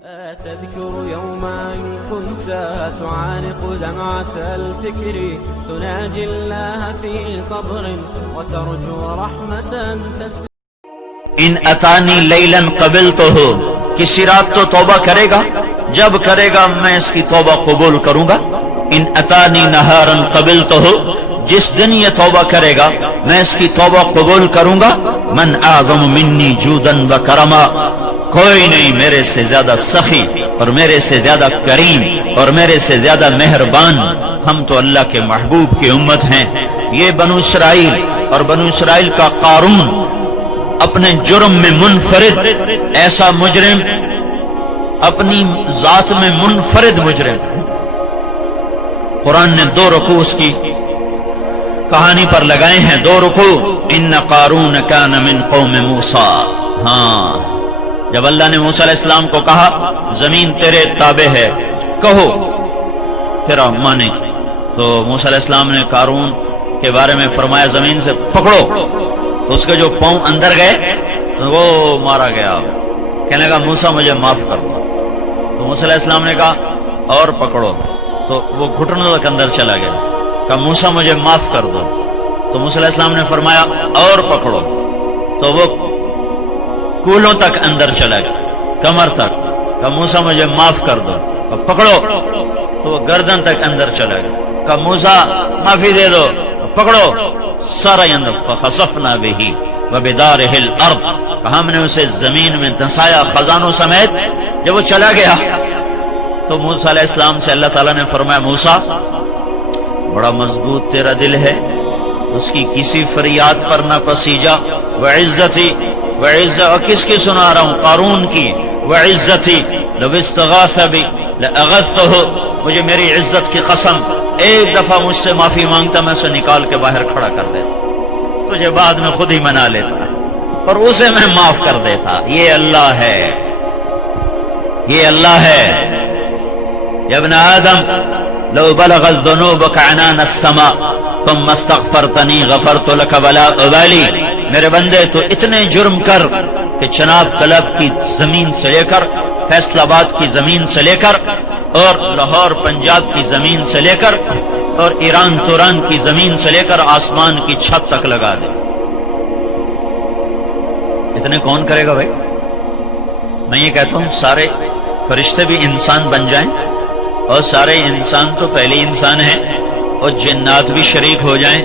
تذكر يوما كنت تعانق دمعة الفكر تناجي الله في صبر وترجو رحمة تسري ان اتانی لیلن قبلتہ، کسی رات تو توبہ کرے گا، جب کرے گا میں اس کی توبہ قبول کروں گا۔ ان اتانی نہارن قبلتہ، جس دن یہ توبہ کرے گا میں اس کی توبہ قبول کروں گا۔ من اعظم منی جودن و کرما، کوئی نہیں میرے سے زیادہ سخی اور میرے سے زیادہ کریم اور میرے سے زیادہ مہربان۔ ہم تو اللہ کے محبوب کی امت ہیں۔ یہ بنو اسرائیل اور بنو اسرائیل کا قارون اپنے جرم میں منفرد، ایسا مجرم اپنی ذات میں منفرد مجرم۔ قرآن نے 2 رکوع اس کی کہانی پر لگائے ہیں، 2 رکوع۔ ان قارون کان من قوم موسیٰ، ہاں جب اللہ نے موسیٰ علیہ السلام کو کہا زمین تیرے تابع ہے، کہو تیرا مانے، تو موسیٰ علیہ السلام نے قارون کے بارے میں فرمایا زمین سے پکڑو، تو اس کے جو پاؤں اندر گئے وہ مارا گیا۔ کہنے لگا موسیٰ مجھے معاف کر دو، تو موسیٰ علیہ السلام نے کہا اور پکڑو، تو وہ گھٹنوں تک اندر چلا گیا۔ کہا موسیٰ مجھے معاف کر دو، تو موسیٰ علیہ السلام نے فرمایا اور پکڑو، تو وہ کولوں تک اندر چلا گیا، کمر تک۔ کہا موسیٰ مجھے معاف کر دو، پکڑو، تو وہ گردن تک اندر چلا گیا۔ کہا موسیٰ معافی دے دو، پکڑو، سارا اندر۔ فخسفنا به وبداره الارض، ہم نے اسے زمین میں دھنسایا خزانوں سمیت۔ جب وہ چلا گیا تو موسیٰ علیہ السلام سے اللہ تعالیٰ نے فرمایا موسیٰ بڑا مضبوط تیرا دل ہے، اس کی کسی فریاد پر نہ پسیجا۔ وعزتی، وعزت، اور کس کی سنا رہا ہوں؟ قارون کی۔ وعزتی لو استغاث بی لاغثتہ، مجھے میری عزت کی قسم ایک دفعہ مجھ سے معافی مانگتا میں اسے نکال کے باہر کھڑا کر دیتا، تجھے بعد میں خود ہی منا لیتا اور اسے میں معاف کر دیتا۔ یہ اللہ ہے، یہ اللہ ہے۔ یا ابن آدم لو بلغت ذنوبک عنان السماء ثم استغفرتنی غفرت لک ولا ابالی، میرے بندے تو اتنے جرم کر کہ چناب کلب کی زمین سے لے کر فیصل آباد کی زمین سے لے کر اور لاہور پنجاب کی زمین سے لے کر اور ایران توران کی زمین سے لے کر آسمان کی چھت تک لگا دے، اتنے کون کرے گا بھائی؟ میں یہ کہتا ہوں سارے فرشتے بھی انسان بن جائیں، اور سارے انسان تو پہلے انسان ہیں، اور جنات بھی شریک ہو جائیں،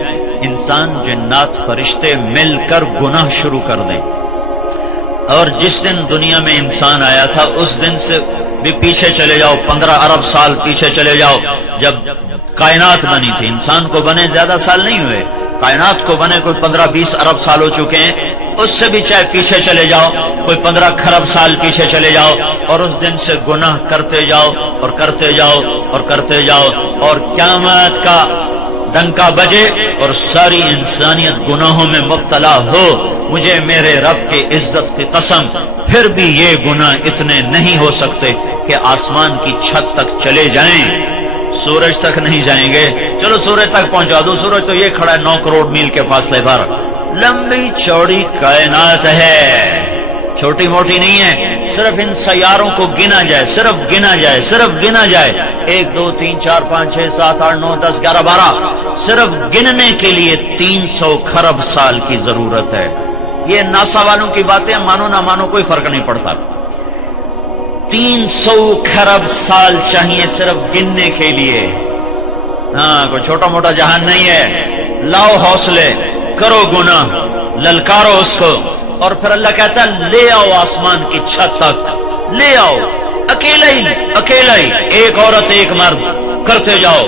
انسان جنات فرشتے مل کر گناہ شروع کر دیں، اور جس دن دنیا میں انسان آیا تھا اس دن سے بھی پیچھے چلے جاؤ، 15 ارب سال پیچھے چلے جاؤ، جب کائنات بنی تھی۔ انسان کو بنے زیادہ سال نہیں ہوئے، کائنات کو بنے کوئی 15-20 ارب سال ہو چکے ہیں، اس سے بھی چاہے پیچھے چلے جاؤ، کوئی 15 کھرب سال پیچھے چلے جاؤ، اور اس دن سے گناہ کرتے جاؤ اور کرتے جاؤ اور کرتے جاؤ، اور قیامت کا ڈنکا بجے اور ساری انسانیت گناہوں میں مبتلا ہو، مجھے میرے رب کی عزت کی قسم پھر بھی یہ گناہ اتنے نہیں ہو سکتے کہ آسمان کی چھت تک چلے جائیں، سورج تک نہیں جائیں گے۔ چلو سورج تک پہنچا دو، سورج تو یہ کھڑا ہے 9 کروڑ میل کے فاصلے پر۔ لمبی چوڑی کائنات ہے، چھوٹی موٹی نہیں ہے۔ صرف ان سیاروں کو گنا جائے، صرف گنا جائے، صرف گنا جائے، 1 2 3 4 5 6 7 8 9 10 11 12، صرف گننے کے لیے 300 کھرب سال کی ضرورت ہے۔ یہ ناسا والوں کی باتیں مانو نہ مانو کوئی فرق نہیں پڑتا، 300 کھرب سال چاہیے صرف گننے کے لیے۔ ہاں کوئی چھوٹا موٹا جہان نہیں ہے۔ لاؤ حوصلے، کرو گناہ، للکارو اس کو، اور پھر اللہ کہتا ہے لے آؤ آسمان کی چھت تک، لے آؤ، اکیلا ہی، اکیلا ہی، ایک عورت ایک مرد، کرتے جاؤ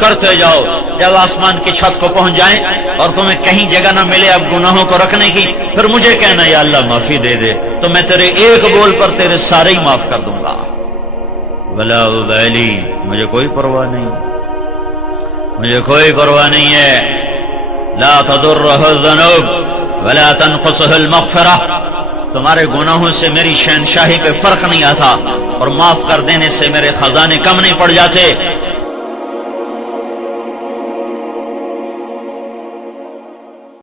کرتے جاؤ۔ جب آسمان کی چھت کو پہنچ جائیں اور تمہیں کہیں جگہ نہ ملے اب گناہوں کو رکھنے کی، پھر مجھے کہنا یا اللہ معافی دے دے، تو میں تیرے ایک بول پر تیرے سارے ہی معاف کر دوں گا۔ ولا ابالی، مجھے کوئی پرواہ نہیں، مجھے کوئی پرواہ نہیں ہے۔ لا تضرہ الذنوب ولا تنقصہ المغفرہ، تمہارے گناہوں سے میری شہنشاہی پہ فرق نہیں آتا، اور معاف کر دینے سے میرے خزانے کم نہیں پڑ جاتے۔